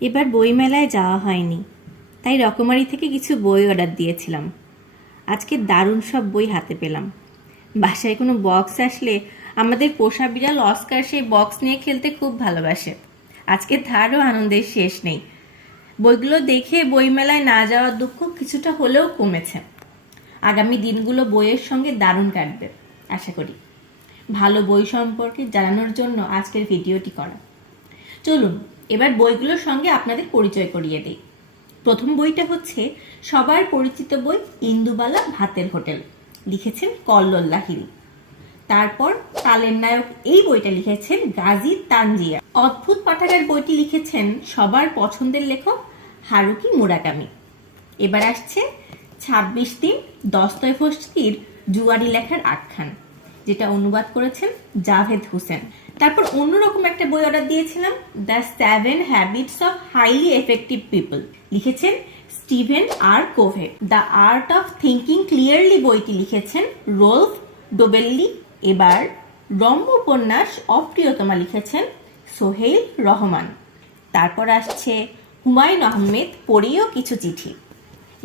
এবার বইমেলায় যাওয়া হয়নি, তাই রকমারি থেকে কিছু বই অর্ডার দিয়েছিলাম। আজকে দারুণ সব বই হাতে পেলাম। বাসায় কোনো বক্স আসলে আমাদের পোষা বিড়াল অস্কার সেই বক্স নিয়ে খেলতে খুব ভালোবাসে। আজকে তারও আনন্দের শেষ নেই। বইগুলো দেখে বইমেলায় না যাওয়ার দুঃখ কিছুটা হলেও কমেছে। আগামী দিনগুলো বইয়ের সঙ্গে দারুণ কাটবে আশা করি। ভালো বই সম্পর্কে জানানোর জন্য আজকের ভিডিওটি করা। চলুন এবার বইগুলোর সঙ্গে আপনাদের পরিচয় করিয়ে দিই। প্রথম বইটা হচ্ছে সবার পরিচিত বই ইন্দুবালা ভাতের হোটেল, লিখেছেন কল্লোল লাহিড়ী। তারপর কালের নায়ক এই বইটা লিখেছেন গাজী তানজিয়া। অদ্ভুত পাঠাগার বইটি লিখেছেন সবার পছন্দের লেখক হারুকি মুরাকামি। এবার আসছে ২৬ দিন দস্তয়েভস্কির জুয়ারি লেখার আখ্যান, যেটা অনুবাদ করেছেন জাভেদ হোসেন। তারপর অন্যরকম একটা বই অর্ডার দিয়েছিলাম, the 7 habits of highly effective people, লিখেছেন Stephen R Covey. The art of thinking clearly বইটি লিখেছেন রোলফ ডোবেল্লি। এবার রম্য উপন্যাস অপ্রিয়তমা লিখেছেন সোহেইল রহমান। তারপর আসছে হুমায়ুন আহমেদ পড়িও কিছু চিঠি,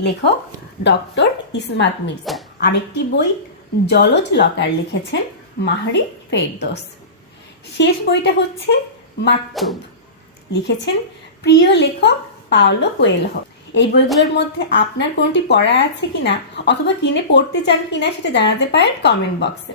লেখক ডক্টর ইসমাত মির্জা। আরেকটি বই জলজ লকার, লিখেছেন মাহরি ফেরদৌস। শেষ বইটা হচ্ছে মাকতুব, লিখেছেন প্রিয় লেখক পাওলো কোয়েলহো। এই বইগুলোর মধ্যে আপনার কোনটি পড়া আছে কিনা অথবা কিনে পড়তে চান কিনা সেটা জানাতে পারেন কমেন্ট বক্সে।